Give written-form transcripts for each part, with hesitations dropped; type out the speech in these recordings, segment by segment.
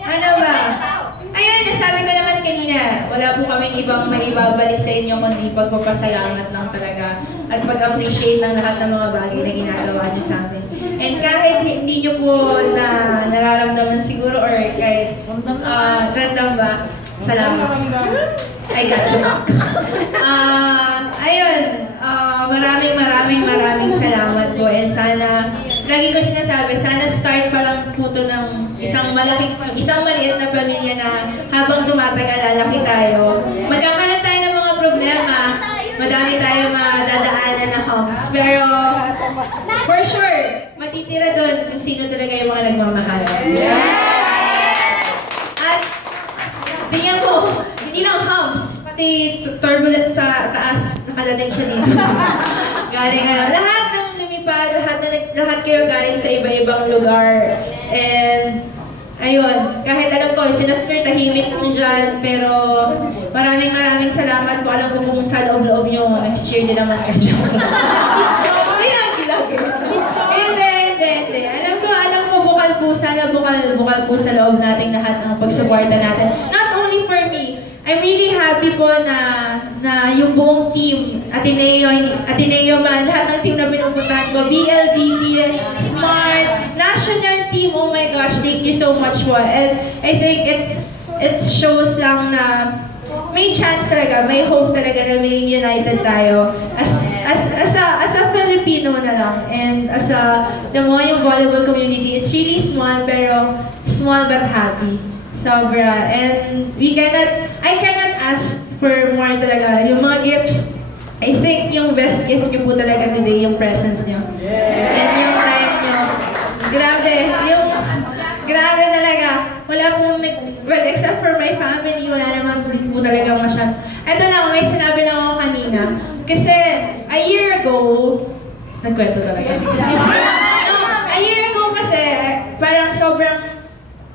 Ano ba? Ayun, nasabi ko naman kanina, wala po kaming ibang maibabalik sa inyo kundi pagpapasalamat lang talaga at pag-appreciate ng lahat ng mga bagay na ginagawa niyo sa amin. And kahit hindi niyo po na nararamdaman siguro or kahit random ba, salamat. I got you. Ayun, maraming salamat po and sana, lagi ko sinasabi, sana start pa lang po ito ng isang maliit na pamilya na habang tumatagal, lalaki tayo. Magkakaroon tayo ng mga problema, madami tayo madadaanan na humps, pero for sure, matitira doon kung sino talaga yung mga nagmamahal. At tingnan mo, hindi lang humps, pati turbulent sa taas, nakadating siya dito. Galing lahat ng lumipad, lahat kayo galing sa iba-ibang lugar. And ayun, kahit alam ko, sinasker tahimik mo dyan, pero maraming salamat po. Alam ko kung sa loob-loob nyo, nag-cheer din naman kayo. Hindi. Alam ko, bukal po sa loob nating lahat ng pagsuporta natin. Not only for me, I'm really happy po na yung buong team, Ateneo man, lahat ng team na pinupuntahan ko, BLDC, Smart, National Team, oh my gosh, thank you so much po. And I think it shows lang na may chance talaga, may hope talaga na may united tayo as a Filipino na lang. And as yung volleyball community, it's really small but happy. Sobra. And I cannot ask for more talaga. Yung mga gifts, I think yung best gift nyo po talaga today, yung presence nyo. And yung time nyo. Grabe talaga. Wala pong, well, except for my family, wala naman po talaga masyad. Ito lang, may sinabi lang ako kanina. Kasi, a year ago, nagkwento talaga. A year ago kasi, parang sobrang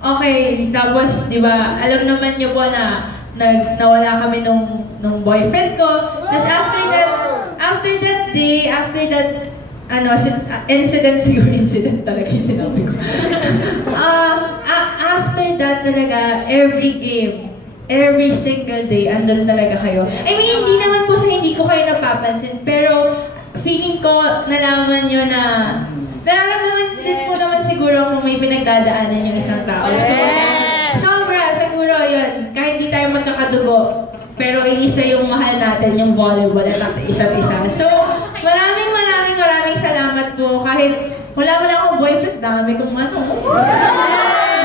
okay, tapos, di ba, alam naman niyo po na nawala kami nung boyfriend ko. Tapos after that incident, siguro incident talaga yung sinabi ko. After that talaga, every game, every single day, andun talaga kayo. I mean, hindi naman po sa hindi ko kayo napapansin, pero feeling ko, nalaman nyo na nararamdaman din po naman siguro kung may pinagdadaanan yung isang tao. So, sobra, siguro yun. Kahit di tayo magkakadugo, pero iisa yung mahal natin, yung volleyball at isa't isa. So, maraming salamat po. Kahit wala akong boyfriend, dami kung ano.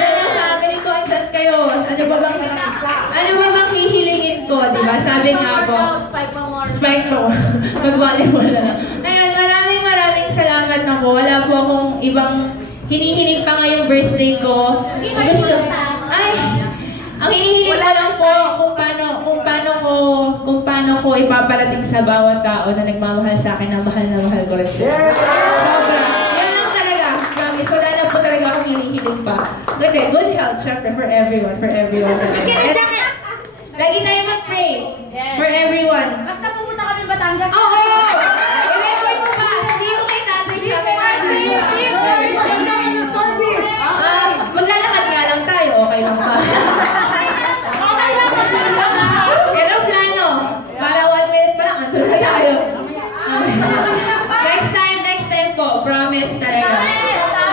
Diyan yung family ko, andyan kayo. Ano ba bang hihilingin ko, di ba? Sabi nga po, spike mo. Mag-volleyball na lang. Ayun, maraming salamat na po. Wala po akong ibang hinihiling pa ngayong birthday ko. Ang hinihiling ko lang po kung paano ko ipaparating sa bawat tao na nagmamahal sa akin na mahal ko rin siya. Sobra. Yan lang talaga. Promise. Wala na po talaga akong hinihiling pa. Good health, syempre, for everyone. Lagi tayo mag-pray. For everyone. Basta pumunta kami Batangas. Oo! I-record mo ba? Hindi mo kay tatay sa Service! Maglalakad nga lang tayo. Okay lang pa. Pero plano. Para 1 minute pa lang. Ando na tayo. Next time po. Promise talaga.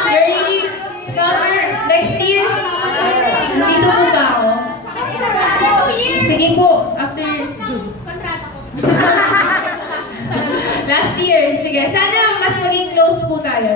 Early summer. Next year. Dito po ba ako? Sige po. After last year. Sige. Sana mas maging close po tayo.